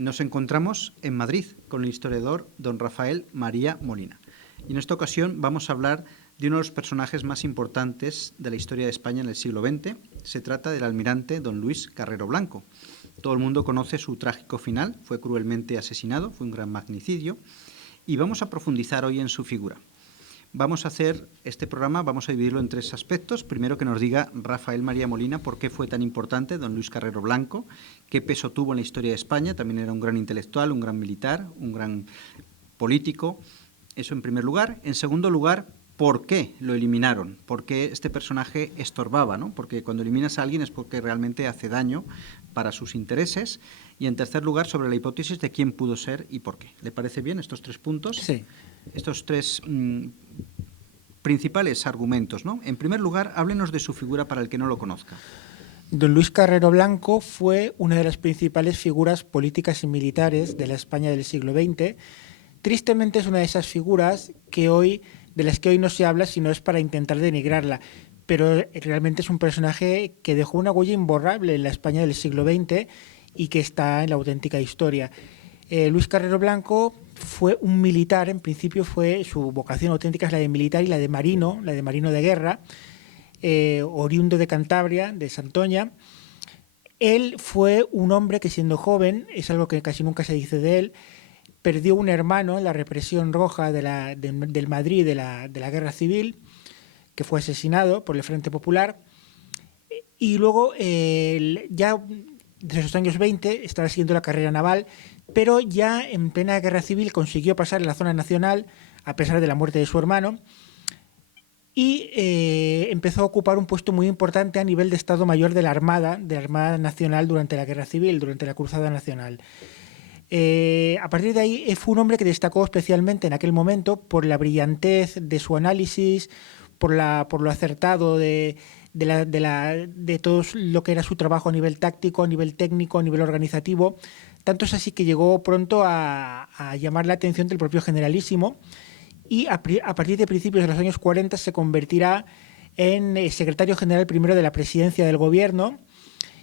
Nos encontramos en Madrid con el historiador don Rafael María Molina. Y en esta ocasión vamos a hablar de uno de los personajes más importantes de la historia de España en el siglo XX. Se trata del almirante don Luis Carrero Blanco. Todo el mundo conoce su trágico final, fue cruelmente asesinado, fue un gran magnicidio, y vamos a profundizar hoy en su figura. Vamos a hacer este programa, vamos a dividirlo en tres aspectos. Primero, que nos diga Rafael María Molina por qué fue tan importante don Luis Carrero Blanco, qué peso tuvo en la historia de España. También era un gran intelectual, un gran militar, un gran político. Eso en primer lugar. En segundo lugar, ¿por qué lo eliminaron? ¿Por qué este personaje estorbaba, ¿no? Porque cuando eliminas a alguien es porque realmente hace daño para sus intereses. Y en tercer lugar, sobre la hipótesis de quién pudo ser y por qué. ¿Le parece bien estos tres puntos? Sí. Estos tres principales argumentos, ¿no? En primer lugar, háblenos de su figura para el que no lo conozca. Don Luis Carrero Blanco fue una de las principales figuras políticas y militares de la España del siglo XX. Tristemente es una de esas figuras de las que hoy no se habla, sino es para intentar denigrarla. Pero realmente es un personaje que dejó una huella imborrable en la España del siglo XX y que está en la auténtica historia. Luis Carrero Blanco fue un militar, en principio su vocación auténtica es la de militar y la de marino de guerra, oriundo de Cantabria, de Santoña. Él fue un hombre que, siendo joven, es algo que casi nunca se dice de él, perdió un hermano en la represión roja del Madrid de la Guerra Civil, que fue asesinado por el Frente Popular, y luego ya desde los años 20 estaba siguiendo la carrera naval, pero ya en plena Guerra Civil consiguió pasar en la zona nacional, a pesar de la muerte de su hermano, y empezó a ocupar un puesto muy importante a nivel de Estado Mayor de la Armada Nacional durante la Guerra Civil, durante la Cruzada Nacional. A partir de ahí fue un hombre que destacó especialmente en aquel momento por la brillantez de su análisis, por lo acertado de todo lo que era su trabajo a nivel táctico, a nivel técnico, a nivel organizativo. Tanto es así que llegó pronto a llamar la atención del propio generalísimo, y a partir de principios de los años 40 se convertirá en secretario general primero de la presidencia del gobierno,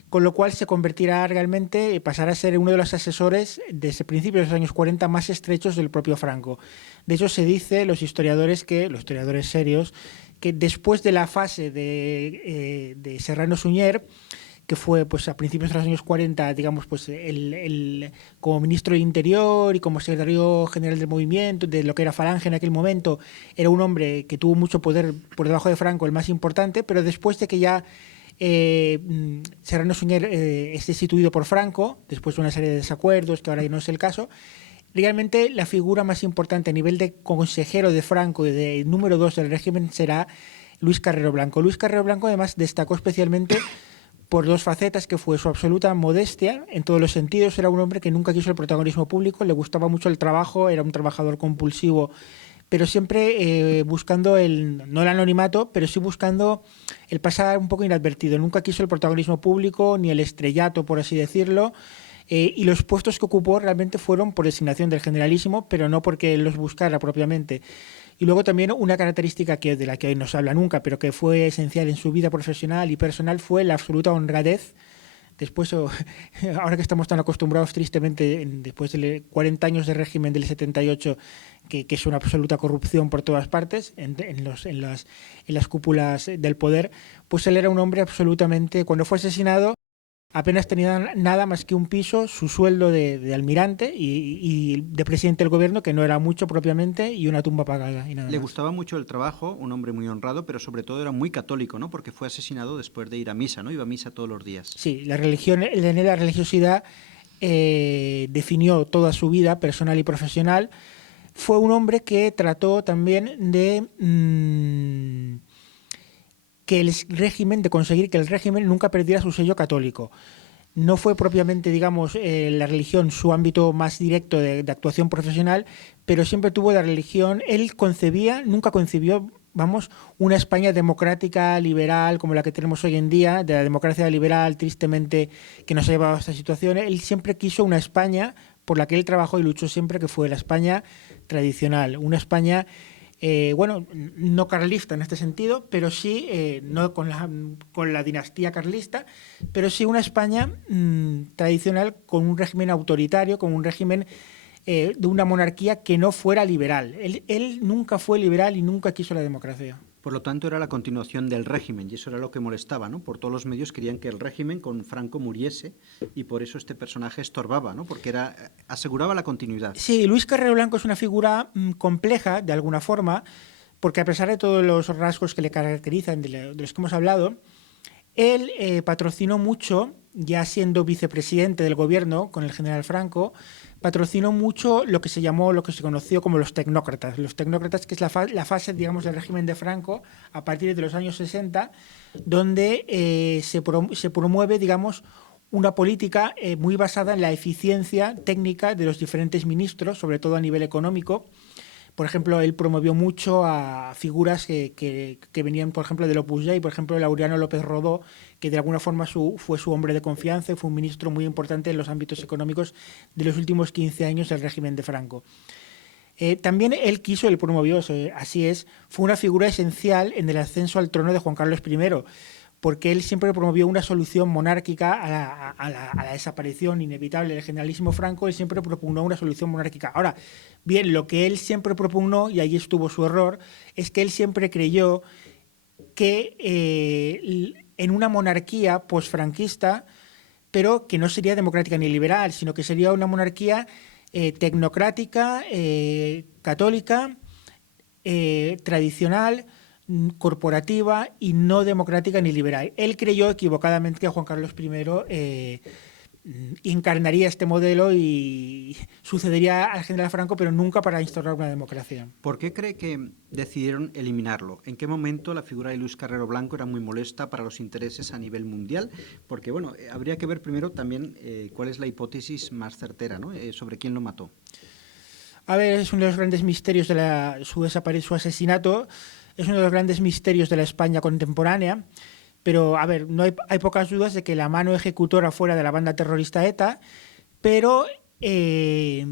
con lo cual se convertirá realmente, pasará a ser uno de los asesores desde principios de los años 40 más estrechos del propio Franco. De hecho, se dice, los historiadores serios, que después de la fase de Serrano Suñer, que fue pues a principios de los años 40, digamos, pues como ministro del Interior y como secretario general del movimiento, de lo que era Falange en aquel momento, era un hombre que tuvo mucho poder por debajo de Franco, el más importante, pero después de que ya Serrano Suñer es destituido por Franco, después de una serie de desacuerdos, que ahora no es el caso, realmente la figura más importante a nivel de consejero de Franco y de número 2 del régimen será Luis Carrero Blanco. Luis Carrero Blanco además destacó especialmente por dos facetas, que fue su absoluta modestia en todos los sentidos. Era un hombre que nunca quiso el protagonismo público, le gustaba mucho el trabajo, era un trabajador compulsivo, pero siempre buscando no el anonimato, pero sí buscando el pasar un poco inadvertido. Nunca quiso el protagonismo público ni el estrellato, por así decirlo, y los puestos que ocupó realmente fueron por designación del generalísimo, pero no porque él los buscara propiamente. Y luego también una característica de la que hoy no se habla nunca, pero que fue esencial en su vida profesional y personal, fue la absoluta honradez. Después, ahora que estamos tan acostumbrados tristemente, después de 40 años de régimen del 78, que es una absoluta corrupción por todas partes, en las cúpulas del poder, pues él era un hombre absolutamente, cuando fue asesinado, apenas tenía nada más que un piso, su sueldo de almirante y de presidente del gobierno, que no era mucho propiamente, y una tumba pagada. Y nada Le más. gustaba mucho el trabajo, un hombre muy honrado, pero sobre todo era muy católico, ¿no? Porque fue asesinado después de ir a misa, ¿no? Iba a misa todos los días. Sí, la religiosidad definió toda su vida personal y profesional. Fue un hombre que trató también de conseguir que el régimen nunca perdiera su sello católico. No fue propiamente, digamos, la religión su ámbito más directo de actuación profesional, pero siempre tuvo la religión. Él nunca concibió, una España democrática, liberal, como la que tenemos hoy en día, de la democracia liberal, tristemente, que nos ha llevado a esta situación. Él siempre quiso una España por la que él trabajó y luchó siempre, que fue la España tradicional, una España bueno, no carlista en este sentido, pero sí, no con la dinastía carlista, pero sí una España tradicional con un régimen autoritario, con un régimen de una monarquía que no fuera liberal. Él nunca fue liberal y nunca quiso la democracia. Por lo tanto, era la continuación del régimen y eso era lo que molestaba, ¿no? Por todos los medios querían que el régimen con Franco muriese y por eso este personaje estorbaba, ¿no? Porque aseguraba la continuidad. Sí, Luis Carrero Blanco es una figura compleja, de alguna forma, porque a pesar de todos los rasgos que le caracterizan, de los que hemos hablado, él patrocinó mucho, ya siendo vicepresidente del gobierno con el general Franco, patrocinó mucho lo que se conoció como los tecnócratas. Los tecnócratas, que es la fase, digamos, del régimen de Franco a partir de los años 60, donde se promueve, digamos, una política muy basada en la eficiencia técnica de los diferentes ministros, sobre todo a nivel económico. Por ejemplo, él promovió mucho a figuras que venían, por ejemplo, del Opus Dei, por ejemplo, Laureano López Rodó, que de alguna forma fue su hombre de confianza y fue un ministro muy importante en los ámbitos económicos de los últimos 15 años del régimen de Franco. También él promovió, así es, fue una figura esencial en el ascenso al trono de Juan Carlos I, porque él siempre promovió una solución monárquica a la desaparición inevitable del generalísimo Franco. Él siempre propugnó una solución monárquica. Ahora, bien, lo que él siempre propugnó, y ahí estuvo su error, es que él siempre creyó que en una monarquía posfranquista, pero que no sería democrática ni liberal, sino que sería una monarquía tecnocrática, católica, tradicional, corporativa y no democrática ni liberal. Él creyó equivocadamente que Juan Carlos I encarnaría este modelo y sucedería al general Franco, pero nunca para instaurar una democracia. ¿Por qué cree que decidieron eliminarlo? ¿En qué momento la figura de Luis Carrero Blanco era muy molesta para los intereses a nivel mundial? Porque, bueno, habría que ver primero también cuál es la hipótesis más certera, ¿no? Sobre quién lo mató. A ver, es uno de los grandes misterios de su asesinato. Es uno de los grandes misterios de la España contemporánea, pero a ver, hay pocas dudas de que la mano ejecutora fuera de la banda terrorista ETA, pero sí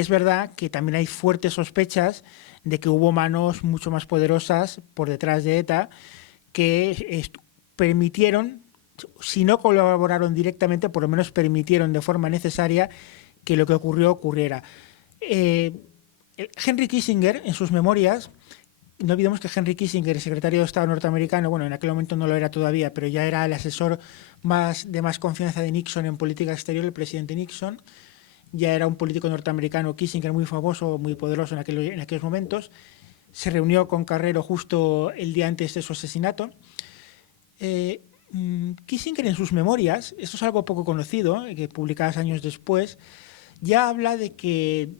es verdad que también hay fuertes sospechas de que hubo manos mucho más poderosas por detrás de ETA que permitieron, si no colaboraron directamente, por lo menos permitieron de forma necesaria que lo que ocurriera. Henry Kissinger, en sus memorias, no olvidemos que Henry Kissinger, el secretario de Estado norteamericano, bueno, en aquel momento no lo era todavía, pero ya era el asesor de más confianza de Nixon en política exterior, el presidente Nixon. Ya era un político norteamericano, Kissinger, muy famoso, muy poderoso en aquellos momentos. Se reunió con Carrero justo el día antes de su asesinato. Kissinger, en sus memorias, esto es algo poco conocido, que publicadas años después, ya habla de que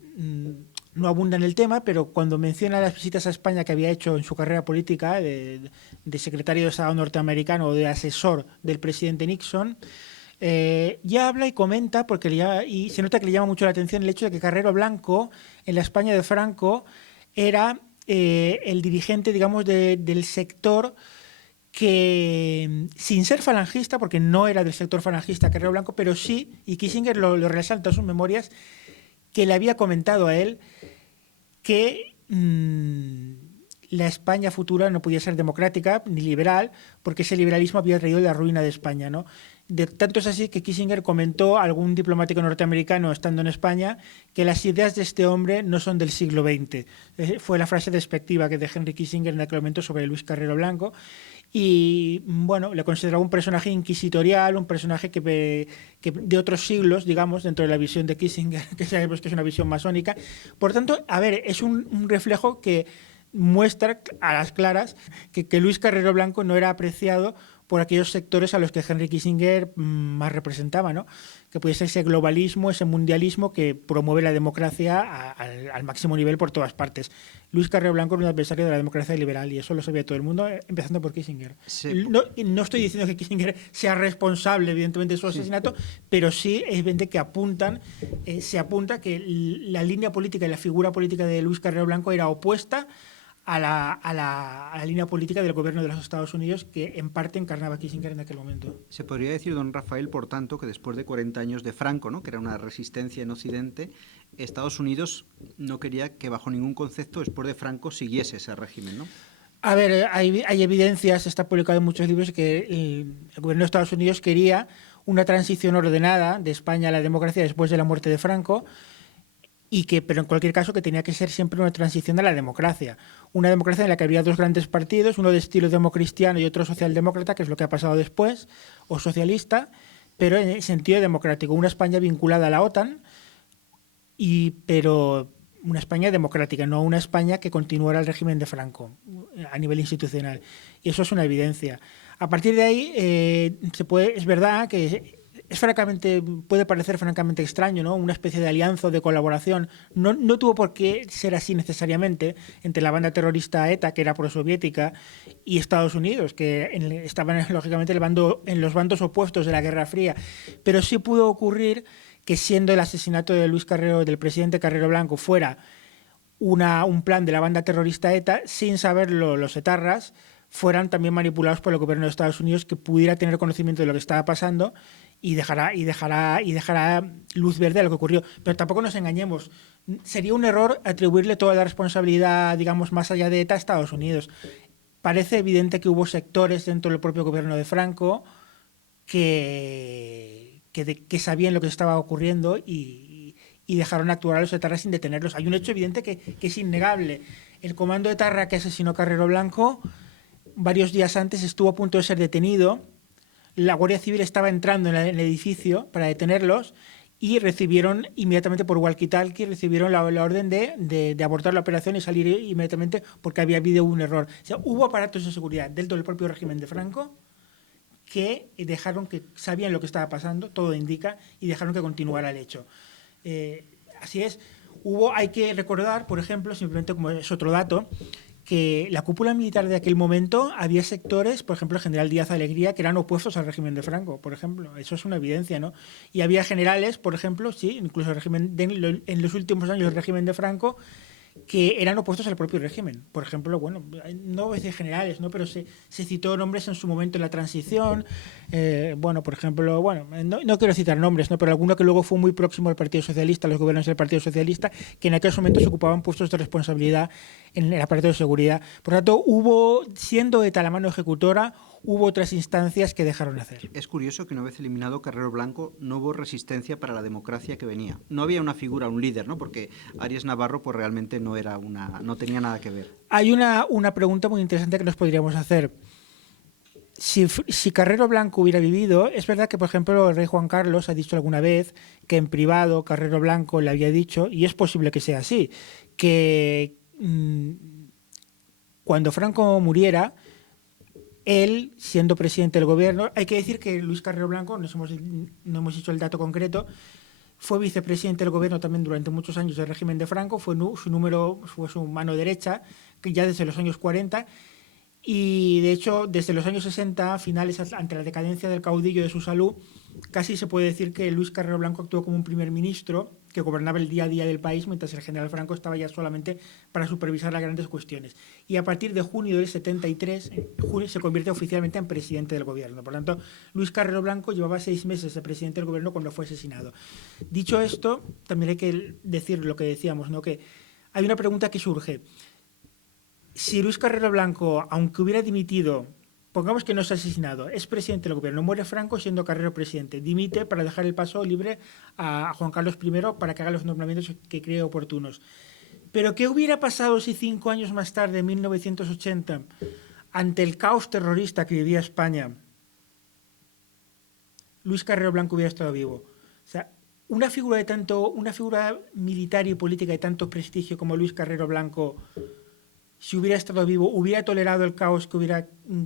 no abunda en el tema, pero cuando menciona las visitas a España que había hecho en su carrera política de secretario de Estado norteamericano o de asesor del presidente Nixon, ya habla y comenta, y se nota que le llama mucho la atención el hecho de que Carrero Blanco, en la España de Franco, era el dirigente, digamos, del sector que, sin ser falangista, porque no era del sector falangista Carrero Blanco, pero sí, y Kissinger lo resalta en sus memorias, que le había comentado a él que la España futura no podía ser democrática ni liberal, porque ese liberalismo había traído la ruina de España, ¿no? Tanto es así que Kissinger comentó a algún diplomático norteamericano estando en España que las ideas de este hombre no son del siglo XX. Fue la frase despectiva que de Henry Kissinger en aquel momento sobre Luis Carrero Blanco. Y bueno, le consideraba un personaje inquisitorial, un personaje que de otros siglos, digamos, dentro de la visión de Kissinger, que sabemos que es una visión masónica. Por tanto, a ver, es un reflejo que muestra a las claras que Luis Carrero Blanco no era apreciado por aquellos sectores a los que Henry Kissinger más representaba, ¿no? Que puede ser ese globalismo, ese mundialismo que promueve la democracia al máximo nivel por todas partes. Luis Carrero Blanco era un adversario de la democracia liberal y eso lo sabía todo el mundo, empezando por Kissinger. Sí. No estoy diciendo que Kissinger sea responsable, evidentemente, de su asesinato, pero sí es evidente que se apunta que la línea política y la figura política de Luis Carrero Blanco era opuesta a la línea política del gobierno de los Estados Unidos, que en parte encarnaba Kissinger en aquel momento. Se podría decir, don Rafael, por tanto, que después de 40 años de Franco, ¿no?, que era una resistencia en Occidente, Estados Unidos no quería que bajo ningún concepto después de Franco siguiese ese régimen, ¿no? A ver, hay evidencias, está publicado en muchos libros, que el gobierno de Estados Unidos quería una transición ordenada de España a la democracia después de la muerte de Franco, pero en cualquier caso que tenía que ser siempre una transición a la democracia. Una democracia en la que había dos grandes partidos, uno de estilo democristiano y otro socialdemócrata, que es lo que ha pasado después, o socialista, pero en el sentido democrático. Una España vinculada a la OTAN, pero una España democrática, no una España que continuara el régimen de Franco a nivel institucional. Y eso es una evidencia. A partir de ahí, es verdad que puede parecer francamente extraño, ¿no? Una especie de alianza o de colaboración. No tuvo por qué ser así necesariamente entre la banda terrorista ETA, que era prosoviética, y Estados Unidos, que estaban lógicamente en los bandos opuestos de la Guerra Fría. Pero sí pudo ocurrir que, siendo el asesinato de del presidente Carrero Blanco fuera un plan de la banda terrorista ETA, sin saberlo los etarras fueran también manipulados por el gobierno de Estados Unidos, que pudiera tener conocimiento de lo que estaba pasando y dejará luz verde a lo que ocurrió. Pero tampoco nos engañemos, sería un error atribuirle toda la responsabilidad, digamos, más allá de ETA, a Estados Unidos. Parece evidente que hubo sectores dentro del propio gobierno de Franco que sabían lo que estaba ocurriendo y dejaron actuar a los etarras sin detenerlos. Hay un hecho evidente que es innegable. El comando etarra que asesinó Carrero Blanco, varios días antes estuvo a punto de ser detenido. La Guardia Civil estaba entrando en el edificio para detenerlos y recibieron inmediatamente por walkie-talkie la orden de abortar la operación y salir inmediatamente, porque había habido un error. O sea, hubo aparatos de seguridad dentro del propio régimen de Franco que sabían lo que estaba pasando, todo indica, y dejaron que continuara el hecho. Así es. Hay que recordar, por ejemplo, simplemente como es otro dato, que la cúpula militar de aquel momento, había sectores, por ejemplo, el general Díaz Alegría, que eran opuestos al régimen de Franco, por ejemplo. Eso es una evidencia, ¿no? Y había generales, por ejemplo, sí, incluso en los últimos años del régimen de Franco, que eran opuestos al propio régimen. Por ejemplo, bueno, no voy a decir generales, ¿no?, pero se citó nombres en su momento en la transición. Por ejemplo, no quiero citar nombres, ¿no?, pero alguno que luego fue muy próximo al Partido Socialista, a los gobiernos del Partido Socialista, que en aquellos momentos ocupaban puestos de responsabilidad en el aparato de seguridad. Por lo tanto, siendo ETA la mano ejecutora, hubo otras instancias que dejaron de hacer. Es curioso que, una vez eliminado Carrero Blanco, no hubo resistencia para la democracia que venía. No había una figura, un líder, ¿no?, porque Arias Navarro pues realmente no tenía nada que ver. Hay una pregunta muy interesante que nos podríamos hacer. Si Carrero Blanco hubiera vivido, es verdad que, por ejemplo, el rey Juan Carlos ha dicho alguna vez que en privado Carrero Blanco le había dicho, y es posible que sea así, que cuando Franco muriera, él, siendo presidente del gobierno, hay que decir que Luis Carrero Blanco, no hemos dicho el dato concreto, fue vicepresidente del gobierno también durante muchos años del régimen de Franco, fue su mano derecha, que ya desde los años 40, y de hecho desde los años 60, finales, ante la decadencia del caudillo de su salud, casi se puede decir que Luis Carrero Blanco actuó como un primer ministro que gobernaba el día a día del país, mientras el general Franco estaba ya solamente para supervisar las grandes cuestiones. Y a partir de junio del 73, se convierte oficialmente en presidente del gobierno. Por lo tanto, Luis Carrero Blanco llevaba 6 meses de presidente del gobierno cuando fue asesinado. Dicho esto, también hay que decir lo que decíamos, ¿no?, que hay una pregunta que surge. Si Luis Carrero Blanco, aunque hubiera dimitido, pongamos que no se ha asesinado, es presidente del gobierno, muere Franco siendo Carrero presidente, dimite para dejar el paso libre a Juan Carlos I para que haga los nombramientos que cree oportunos. Pero ¿qué hubiera pasado si 5 años más tarde, en 1980, ante el caos terrorista que vivía España, Luis Carrero Blanco hubiera estado vivo? O sea, una figura militar y política de tanto prestigio como Luis Carrero Blanco, si hubiera estado vivo, ¿hubiera tolerado el caos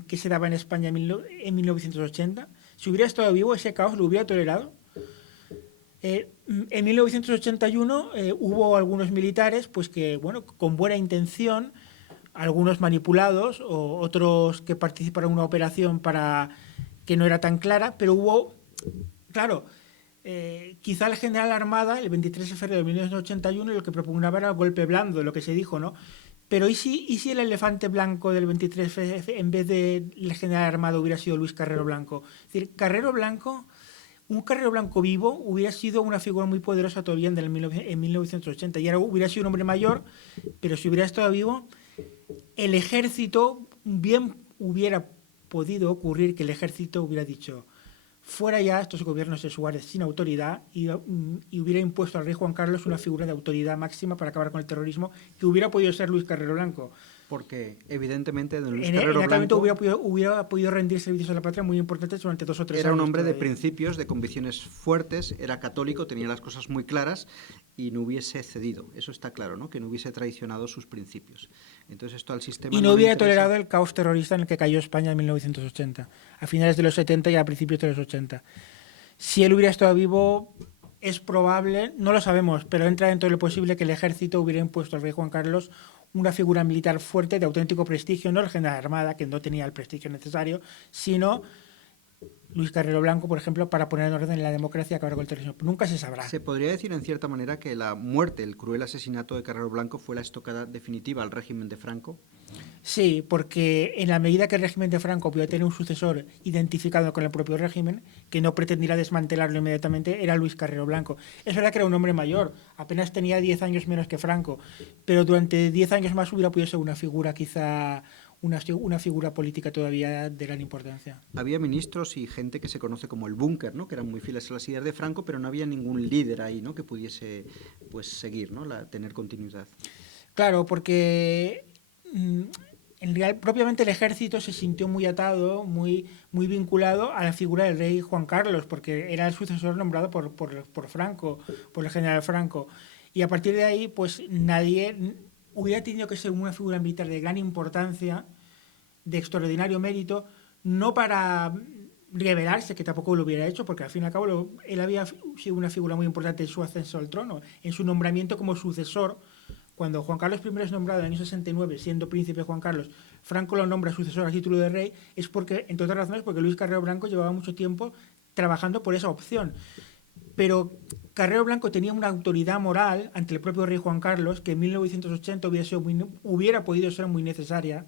que se daba en España en 1980? Si hubiera estado vivo, ¿ese caos lo hubiera tolerado? En 1981 hubo algunos militares pues que, con buena intención, algunos manipulados, o otros que participaron en una operación que no era tan clara, pero hubo, claro, quizá el general Armada, el 23 de febrero de 1981, lo que propugnaba era el golpe blando, lo que se dijo, ¿no? Pero ¿y si el elefante blanco del 23F en vez del general armado hubiera sido Luis Carrero Blanco? Es decir, un Carrero Blanco vivo hubiera sido una figura muy poderosa todavía en 1980. Y ahora hubiera sido un hombre mayor, pero si hubiera estado vivo, el ejército, bien hubiera podido ocurrir que el ejército hubiera dicho: fuera ya estos gobiernos sexuales sin autoridad, y hubiera impuesto al rey Juan Carlos una figura de autoridad máxima para acabar con el terrorismo, que hubiera podido ser Luis Carrero Blanco. Porque evidentemente don Luis En Carrero aquel Blanco momento hubiera podido rendir servicios a la patria muy importantes durante 2 o 3 años. era un hombre de todavía. principios, de convicciones fuertes, era católico, tenía las cosas muy claras y no hubiese cedido. Eso está claro, ¿no? Que no hubiese traicionado sus principios. Entonces esto al sistema Y no le hubiera interesa. tolerado el caos terrorista en el que cayó España en 1980, a finales de los 70 y a principios de los 80. Si él hubiera estado vivo, es probable, no lo sabemos, pero entra dentro de lo posible que el ejército hubiera impuesto al rey Juan Carlos una figura militar fuerte, de auténtico prestigio, no el general Armada, que no tenía el prestigio necesario, sino Luis Carrero Blanco, por ejemplo, para poner en orden la democracia y acabar con el terrorismo. Nunca se sabrá. Se podría decir en cierta manera que la muerte, el cruel asesinato de Carrero Blanco fue la estocada definitiva al régimen de Franco. Sí, porque en la medida que el régimen de Franco podía tener un sucesor identificado con el propio régimen, que no pretendiera desmantelarlo inmediatamente, era Luis Carrero Blanco. Es verdad que era un hombre mayor, apenas tenía 10 años menos que Franco, pero durante 10 años más hubiera podido ser una figura, quizá una figura política todavía de gran importancia. Había ministros y gente que se conoce como el búnker, ¿no? Que eran muy fieles a las ideas de Franco, pero no había ningún líder ahí, ¿no? Que pudiese pues seguir, ¿no? Tener continuidad. Claro, porque en real, propiamente el ejército se sintió muy atado, muy vinculado a la figura del rey Juan Carlos, porque era el sucesor nombrado por Franco, por el general Franco. Y a partir de ahí, pues nadie hubiera tenido que ser una figura militar de gran importancia, de extraordinario mérito, no para revelarse, que tampoco lo hubiera hecho, porque al fin y al cabo él había sido una figura muy importante en su ascenso al trono, en su nombramiento como sucesor. Cuando Juan Carlos I es nombrado en el año 69, siendo príncipe Juan Carlos, Franco lo nombra sucesor a título de rey, es porque, entre otras razones, porque Luis Carrero Blanco llevaba mucho tiempo trabajando por esa opción. Pero Carrero Blanco tenía una autoridad moral ante el propio rey Juan Carlos que en 1980 hubiera podido ser muy necesaria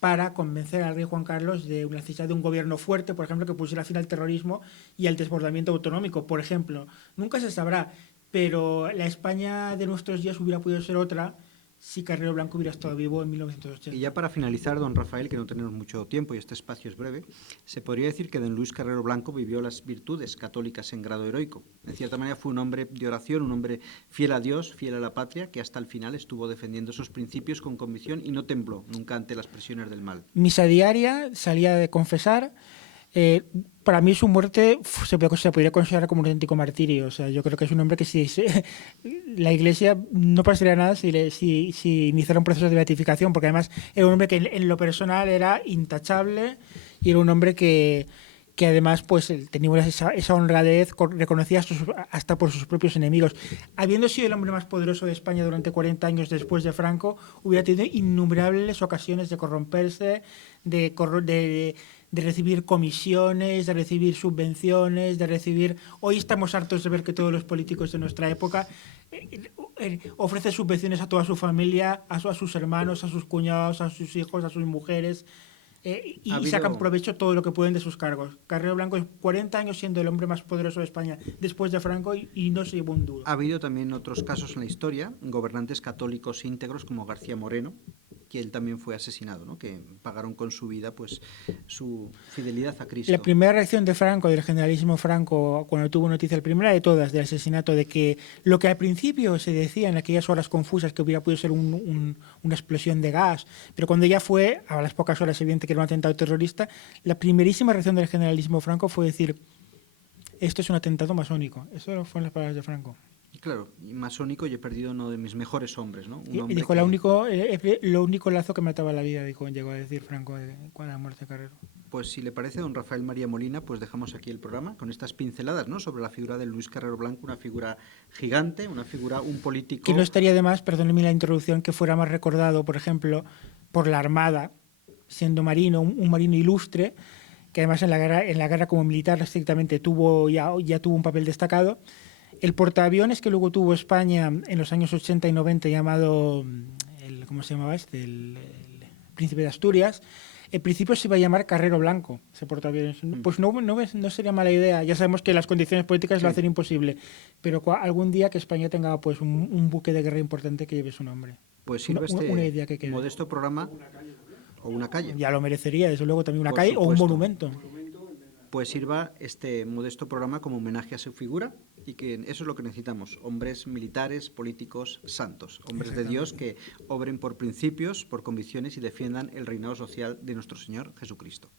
para convencer al rey Juan Carlos de la necesidad de un gobierno fuerte, por ejemplo, que pusiera fin al terrorismo y al desbordamiento autonómico, por ejemplo. Nunca se sabrá, pero la España de nuestros días hubiera podido ser otra si Carrero Blanco hubiera estado vivo en 1980. Y ya para finalizar, don Rafael, que no tenemos mucho tiempo y este espacio es breve, se podría decir que don Luis Carrero Blanco vivió las virtudes católicas en grado heroico. En cierta manera fue un hombre de oración, un hombre fiel a Dios, fiel a la patria, que hasta el final estuvo defendiendo sus principios con convicción y no tembló nunca ante las presiones del mal. Misa diaria, salía de confesar. Para mí su muerte se podría considerar como un auténtico martirio. O sea, yo creo que es un hombre que la Iglesia no pasaría nada si iniciara un proceso de beatificación, porque además era un hombre que en lo personal era intachable y era un hombre que además pues tenía esa honradez reconocida hasta por sus propios enemigos. Habiendo sido el hombre más poderoso de España durante 40 años después de Franco, hubiera tenido innumerables ocasiones de corromperse, de recibir comisiones, de recibir subvenciones, de recibir... Hoy estamos hartos de ver que todos los políticos de nuestra época ofrecen subvenciones a toda su familia, a sus hermanos, a sus cuñados, a sus hijos, a sus mujeres, y sacan provecho todo lo que pueden de sus cargos. Carrero Blanco es 40 años siendo el hombre más poderoso de España después de Franco y no se llevó un duro. Ha habido también otros casos en la historia, gobernantes católicos íntegros como García Moreno, que él también fue asesinado, ¿no? Que pagaron con su vida pues su fidelidad a Cristo. La primera reacción de Franco, del generalísimo Franco, cuando tuvo noticia, la primera de todas, del asesinato, de que lo que al principio se decía en aquellas horas confusas que hubiera podido ser una explosión de gas, pero cuando ya fue, a las pocas horas evidente que era un atentado terrorista, la primerísima reacción del generalísimo Franco fue decir: esto es un atentado masónico. Eso fueron las palabras de Franco. Claro, y masónico, y he perdido uno de mis mejores hombres, ¿no? Y dijo, lo único lazo que me ataba la vida, llegó a decir Franco con la muerte de Carrero. Pues si le parece, don Rafael María Molina, pues dejamos aquí el programa con estas pinceladas, ¿no? Sobre la figura de Luis Carrero Blanco, una figura gigante, un político... Que no estaría de más, perdóneme la interrupción, que fuera más recordado, por ejemplo, por la Armada, siendo marino, un marino ilustre, que además en la guerra como militar estrictamente ya tuvo un papel destacado. El portaaviones que luego tuvo España en los años 80 y 90, llamado ¿cómo se llamaba este? El príncipe de Asturias. En principio se iba a llamar Carrero Blanco, ese portaaviones. Pues no sería mala idea. Ya sabemos que las condiciones políticas lo hacen imposible, pero algún día que España tenga pues un buque de guerra importante que lleve su nombre. Pues sirve una idea que quede. Modesto programa, o una calle. Ya lo merecería, desde luego, también una Por calle supuesto. o un monumento. Pues sirva este modesto programa como homenaje a su figura, y que eso es lo que necesitamos: hombres militares, políticos, santos, hombres de Dios que obren por principios, por convicciones y defiendan el reinado social de nuestro Señor Jesucristo.